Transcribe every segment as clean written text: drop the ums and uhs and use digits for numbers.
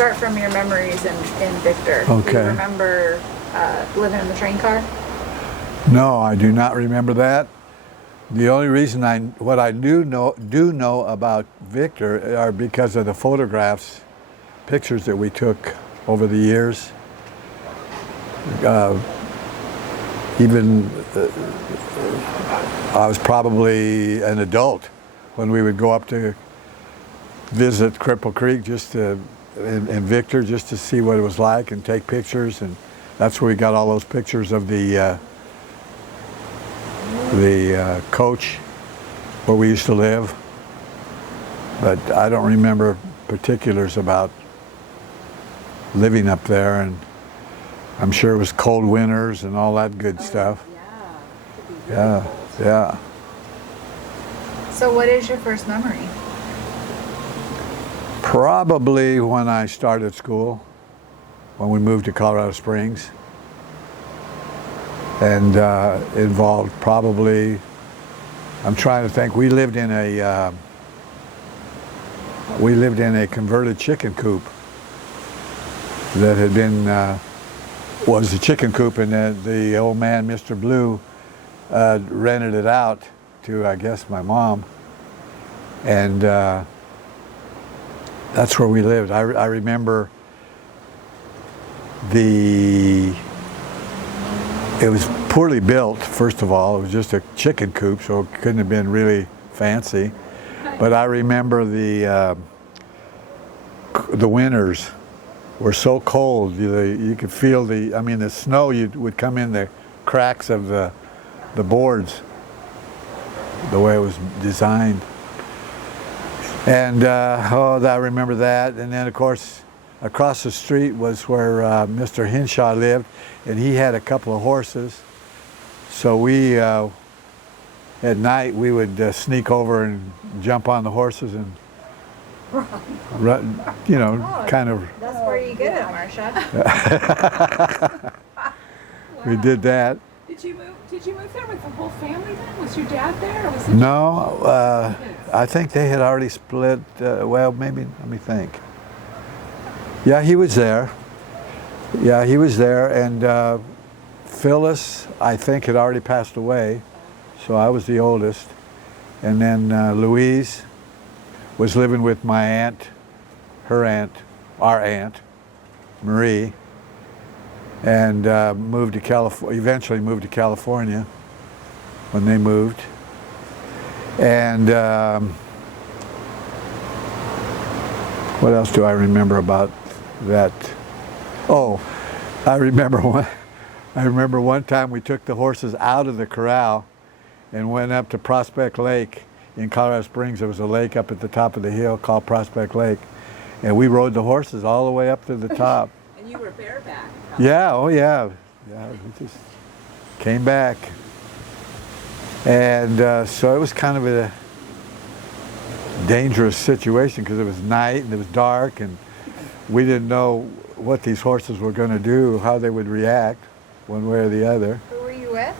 start from your memories in Victor. Okay. Do you remember living in the train car? No, I do not remember that. The only reason what I do know about Victor are because of the photographs, pictures that we took over the years. Even I was probably an adult when we would go up to visit Cripple Creek in Victor just to see what it was like and take pictures, and that's where we got all those pictures of the coach where we used to live. But I don't remember particulars about living up there, and I'm sure it was cold winters and all that good stuff. Yeah. Yeah. So what is your first memory? Probably when I started school, when we moved to Colorado Springs, and involved probably, I'm trying to think, we lived in a converted chicken coop that had been, was a chicken coop, and the old man, Mr. Blue, rented it out to, I guess, my mom, and that's where we lived. I remember it was poorly built, first of all. It was just a chicken coop, so it couldn't have been really fancy. But I remember the winters were so cold. You could feel the snow would come in the cracks of the boards, the way it was designed. And I remember that. And then, of course, across the street was where Mr. Henshaw lived, and he had a couple of horses. So we, at night, we would sneak over and jump on the horses and run, kind of. That's where you get it, Marcia. We did that. Did you move there with the whole family then? Was your dad there? Or was it No, I think they had already split. Well, maybe, let me think. Yeah, he was there. And Phyllis, I think, had already passed away, so I was the oldest. And then Louise was living with my aunt, our aunt, Marie, and eventually moved to California when they moved. And what else do I remember about that? Oh, I remember one time we took the horses out of the corral and went up to Prospect Lake in Colorado Springs. There was a lake up at the top of the hill called Prospect Lake, and we rode the horses all the way up to the top. And you were bareback. Yeah, oh yeah. Yeah, we just came back. And so it was kind of a dangerous situation because it was night and it was dark, and we didn't know what these horses were going to do, how they would react one way or the other. Who were you with?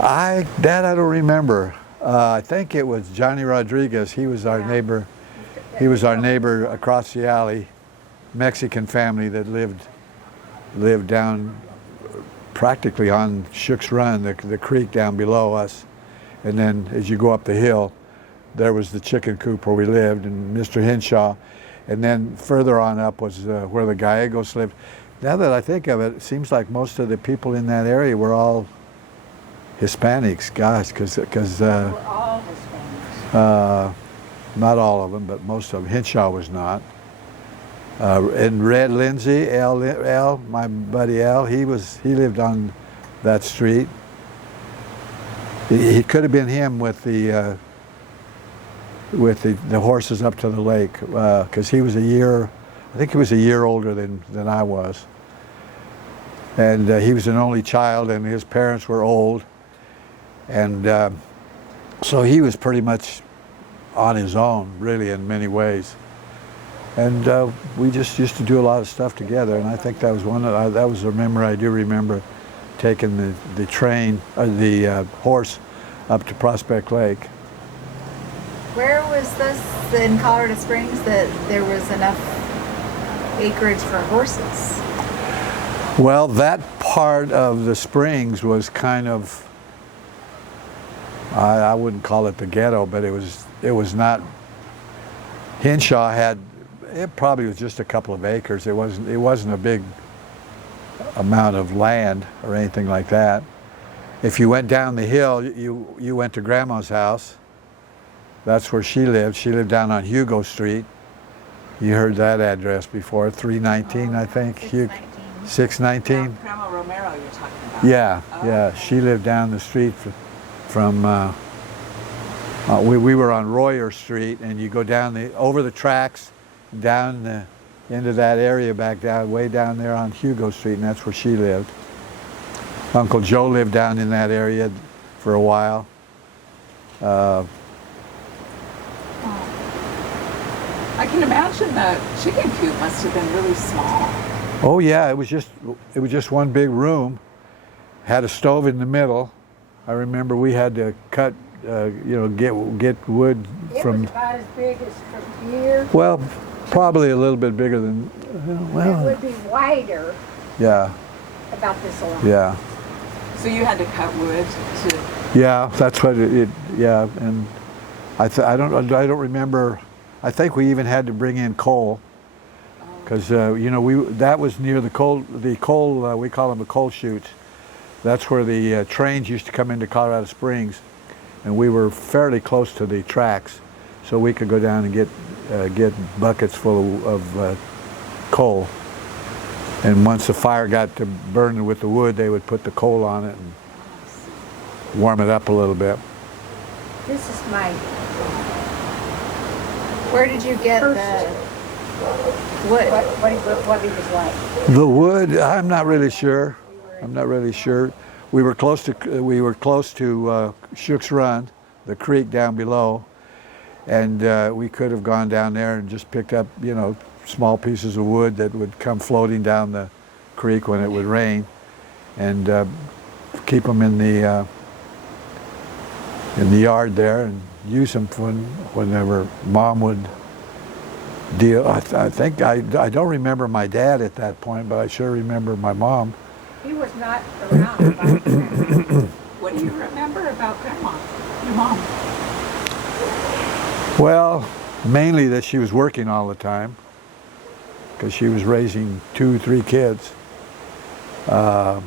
I don't remember. I think it was Johnny Rodriguez. He was our neighbor. He was our neighbor across the alley, Mexican family that lived down practically on Shook's Run, the creek down below us. And then as you go up the hill, there was the chicken coop where we lived, and Mr. Henshaw. And then further on up was where the Gallegos lived. Now that I think of it, it seems like most of the people in that area were all Hispanics, gosh, because We're all Hispanics. not all of them, but most of them. Henshaw was not. And Red Lindsay, L, my buddy L, he lived on that street. He could have been him with the horses up to the lake, because he was I think he was a year older than I was. And he was an only child, and his parents were old. And so he was pretty much on his own, really, in many ways. And we just used to do a lot of stuff together, and I think that was that was a memory I do remember, taking the train, the horse up to Prospect Lake. Where was this in Colorado Springs that there was enough acreage for horses? Well, that part of the Springs was kind of, I wouldn't call it the ghetto, but it was not. Henshaw had, it probably was just a couple of acres. It wasn't a big amount of land or anything like that. If you went down the hill, you went to Grandma's house. That's where she lived. She lived down on Hugo Street. You heard that address before, 319, I think. 619. 619. Grandma Romero you're talking about. Yeah, Oh, yeah. okay. She lived down the street from. We were on Royer Street, and you go down over the tracks, down into that area back down, way down there on Hugo Street, and that's where she lived. Uncle Joe lived down in that area for a while. I can imagine the chicken coop must have been really small. Oh yeah, it was just one big room. Had a stove in the middle. I remember we had to cut, get wood It from. was about as big as from here. Well, probably a little bit bigger than. It Well, would be wider, yeah, about this long. yeah, So you had to cut wood to. yeah. That's what it. Yeah, and I don't remember. I think we even had to bring in coal. Because that was near the coal. We call them the coal chutes. That's where the trains used to come into Colorado Springs, and we were fairly close to the tracks, so we could go down and get buckets full of coal. And once the fire got to burning with the wood, they would put the coal on it and warm it up a little bit. This is my Where did you get First. the wood? what he was like. The wood, I'm not really sure. We were close to Shook's Run, the creek down below, and we could have gone down there and just picked up, small pieces of wood that would come floating down the creek when it would rain, and keep them in the yard there and use them whenever Mom would deal. I think I don't remember my dad at that point, but I sure remember my mom. He was not around about then. What do you remember about Grandma, your mom? Well, mainly that she was working all the time because she was raising 2, 3 kids. Of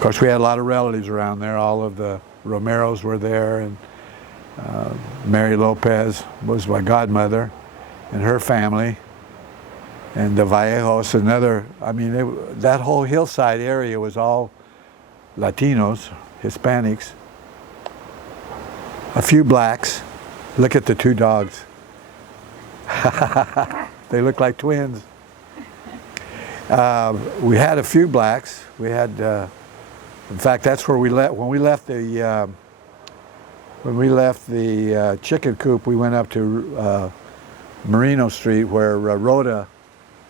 course, we had a lot of relatives around there. All of the Romeros were there, and Mary Lopez was my godmother, and her family, and the Vallejos, that whole hillside area was all Latinos, Hispanics, a few blacks. Look at the 2 dogs. They look like twins. We had a few blacks. We had, in fact, that's where we left. When we left the chicken coop, we went up to Merino Street, where Rhoda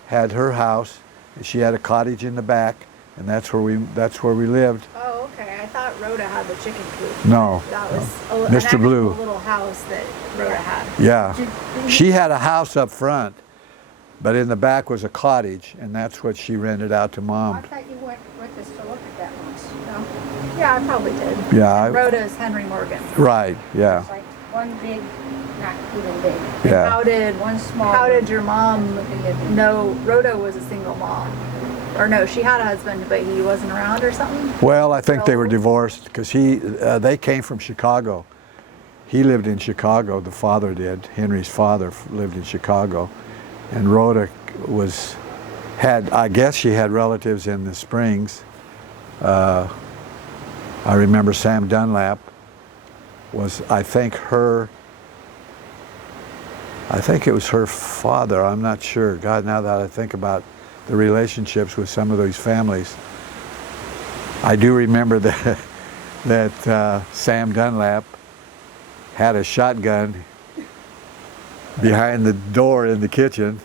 had her house. She had a cottage in the back, and that's where we lived. Oh, okay. I thought Rhoda had the chicken coop. No, That was Mr. an actual Blue. little house that Rhoda had. Yeah, she had a house up front, but in the back was a cottage, and that's what she rented out to I Mom. thought you went with us to look at that once. No? Yeah, I probably did. Yeah, And Rhoda's Henry Morgan. right. Yeah, It's like one big, not even big. yeah. One small. How did your mom Looking at me. know Rhoda was a single mom? Or no, she had a husband, but he wasn't around or something? Well, I think they were divorced because they came from Chicago. He lived in Chicago. The father did. Henry's father lived in Chicago, and Rhoda I guess she had relatives in the Springs. I remember Sam Dunlap was, I think it was her father. I'm not sure. God, now that I think about the relationships with some of these families, I do remember that Sam Dunlap had a shotgun behind the door in the kitchen.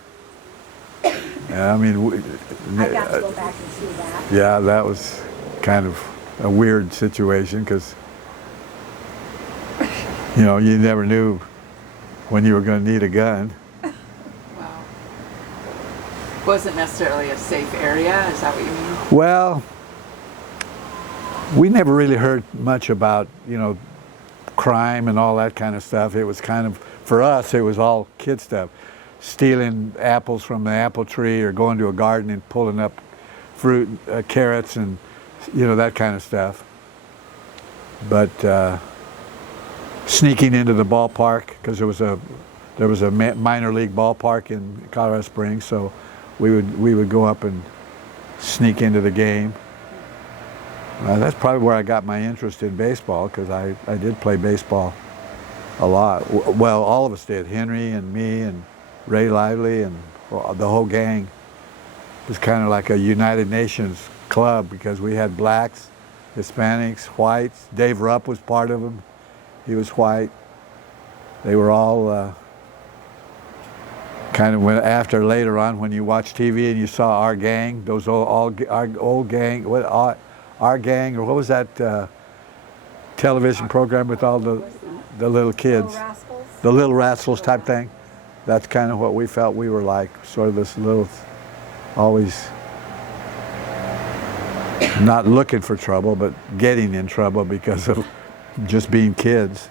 I mean, I got to go back and see that. yeah, that was kind of a weird situation because, you never knew when you were going to need a gun. Wow. wasn't necessarily a safe area. Is that what you mean? Well, we never really heard much about, you know, crime and all that kind of stuff. It was kind of, for us, it was all kid stuff. Stealing apples from the apple tree or going to a garden and pulling up fruit, carrots and, you know, that kind of stuff. But sneaking into the ballpark, because there was a minor league ballpark in Colorado Springs, so we would go up and sneak into the game. That's probably where I got my interest in baseball, because I did play baseball a lot. Well, all of us did. Henry and me and Ray Lively and the whole gang. It was kind of like a United Nations club, because we had blacks, Hispanics, whites. Dave Rupp was part of them. He was white. They were all kind of went after later on when you watch TV and you saw our gang, those our old gang, our gang, or what was that television program with all the little kids, Little Rascals. the Little Rascals type thing. That's kind of what we felt we were like, sort of this little, always not looking for trouble, but getting in trouble because of just being kids.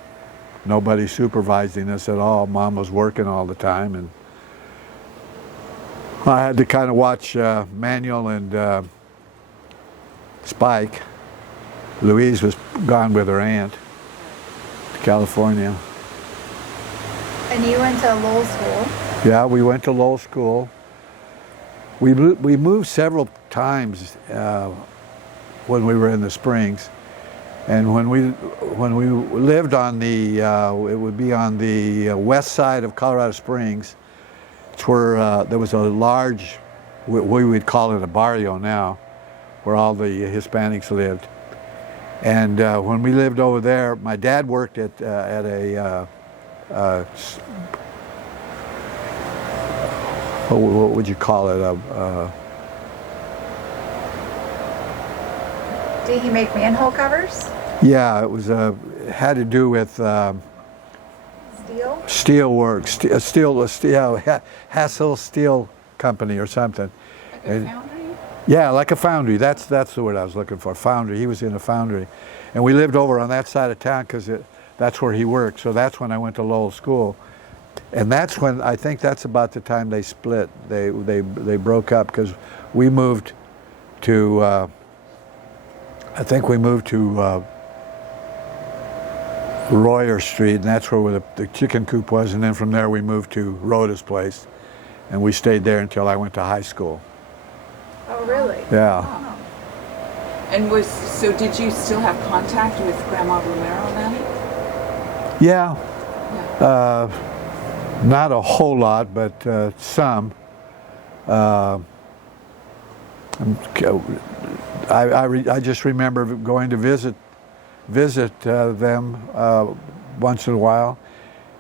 Nobody supervising us at all. Mom was working all the time, and I had to kind of watch Manuel and Spike. Louise was gone with her aunt to California. And you went to Lowell School. Yeah, we went to Lowell School. We moved several times when we were in the Springs, and when we lived on the it would be on the west side of Colorado Springs. It's where there was a large, we would call it a barrio now, where all the Hispanics lived. And when we lived over there, my dad worked at a what would you call it? Did he make manhole covers? Yeah, it was had to do with Steel? steel work, Hassel Steel Company or something. Like a And- foundry? Yeah, like a foundry. That's the word I was looking for. Foundry. He was in a foundry, and we lived over on that side of town because that's where he worked. So that's when I went to Lowell School, and that's when I think that's about the time they split. They broke up because we moved to. I think we moved to Royer Street, and that's where the chicken coop was. And then from there we moved to Rhoda's place, and we stayed there until I went to high school. Oh, really? Yeah. Oh. And so did you still have contact with Grandma Romero then? Yeah. Yeah. Not a whole lot, but some. I just remember going to visit them once in a while,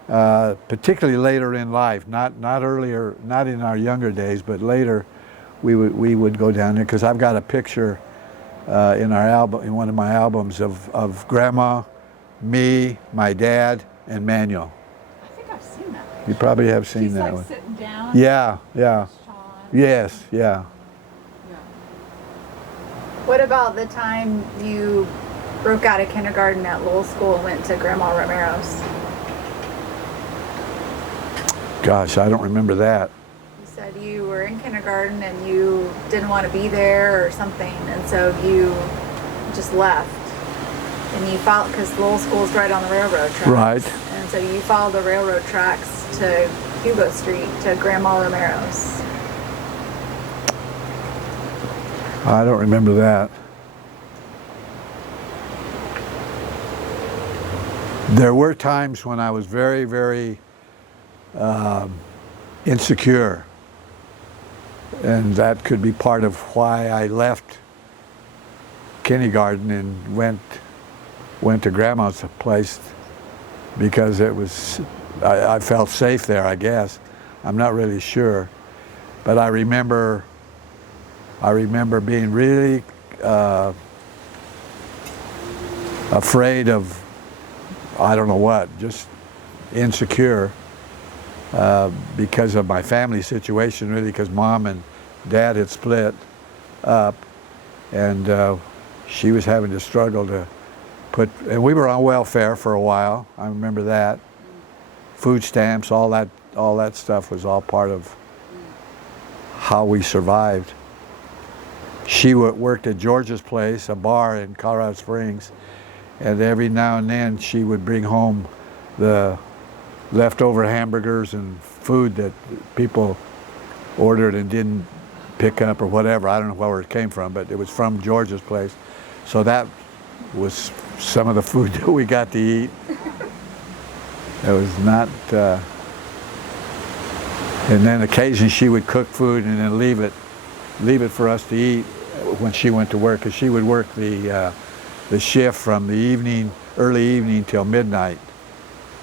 particularly later in life. Not earlier, not in our younger days, but later. We would go down there because I've got a picture in our album, in one of my albums, of Grandma, me, my dad, and Manuel. I think I've seen that. You probably have seen He's that like one. sitting down. Yeah, yeah, Sean. yes, yeah. Yeah. What about the time you broke out of kindergarten at Lowell School and went to Grandma Romero's? Gosh, I don't remember that. You said you were in kindergarten and you didn't want to be there or something, and so you just left. And you followed, because Lowell School's right on the railroad tracks. Right. And so you followed the railroad tracks to Cuba Street to Grandma Romero's. I don't remember that. There were times when I was very, very insecure, and that could be part of why I left kindergarten and went to Grandma's place, because it was I felt safe there, I guess. I'm not really sure, but I remember being really afraid of, I don't know what, just insecure because of my family situation, really, because Mom and Dad had split up, and she was having to struggle to and we were on welfare for a while. I remember that. Food stamps, all that stuff was all part of how we survived. She worked at George's Place, a bar in Colorado Springs, and every now and then she would bring home the leftover hamburgers and food that people ordered and didn't pick up or whatever. I don't know where it came from, but it was from George's Place. So that was some of the food that we got to eat. It was not, and then occasionally she would cook food and then leave it for us to eat when she went to work, because she would work the shift from the early evening till midnight,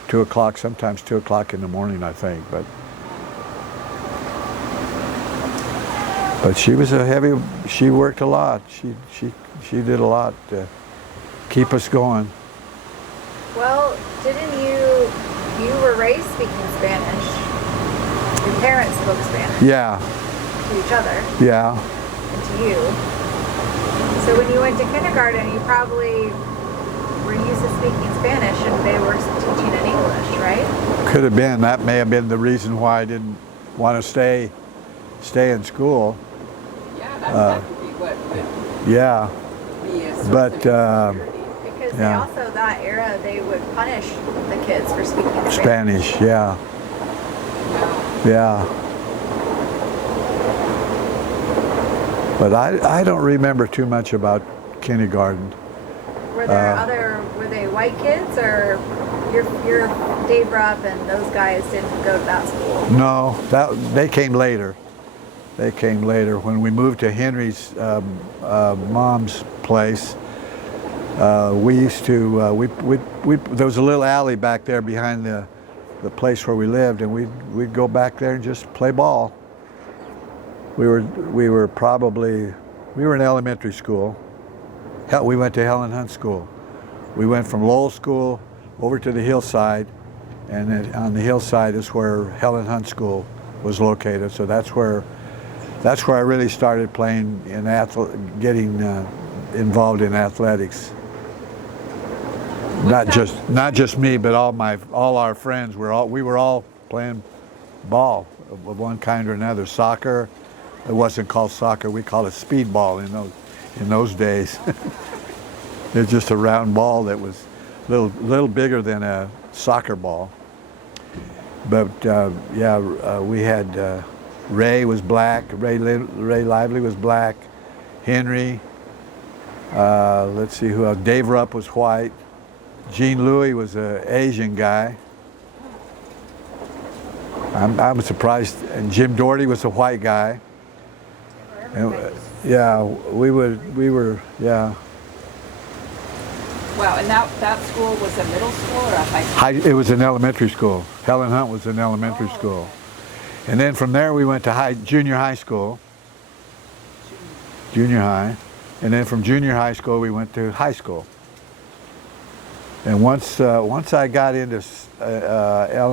2 o'clock, sometimes 2 o'clock in the morning, I think. But she was she worked a lot. She did a lot to keep us going. Well, you were raised speaking Spanish. Your parents spoke Spanish. Yeah. To each other. Yeah. And to you. So when you went to kindergarten, you probably were used to speaking Spanish and they were teaching in English, right? Could have been. That may have been the reason why I didn't want to stay in school. Yeah, that could be what would Yeah. be a source But Because they yeah. also, that era, they would punish the kids for speaking Spanish, yeah. Yeah. But I don't remember too much about kindergarten. Were there were they white kids, or your Dave Rupp and those guys didn't go to that school? No, they came later. They came later. When we moved to Henry's mom's place, we used to, there was a little alley back there behind the place where we lived, and we'd go back there and just play ball. We were in elementary school. We went to Helen Hunt School. We went from Lowell School over to the hillside, and then on the hillside is where Helen Hunt School was located. So that's where I really started playing in getting involved in athletics. Not just me, but all our friends we were all playing ball of one kind or another. Soccer. It wasn't called soccer. We called it speedball in those days. It was just a round ball that was a little bigger than a soccer ball. But we had Ray was black. Ray Lively was black. Henry. Let's see who else. Dave Rupp was white. Gene Louis was an Asian guy. I'm surprised. And Jim Doherty was a white guy. And, we were. Wow, and that school was a middle school or a high school? It was an elementary school. Helen Hunt was an elementary school. And then from there we went to junior high school. Junior high. And then from junior high school we went to high school. And once I got into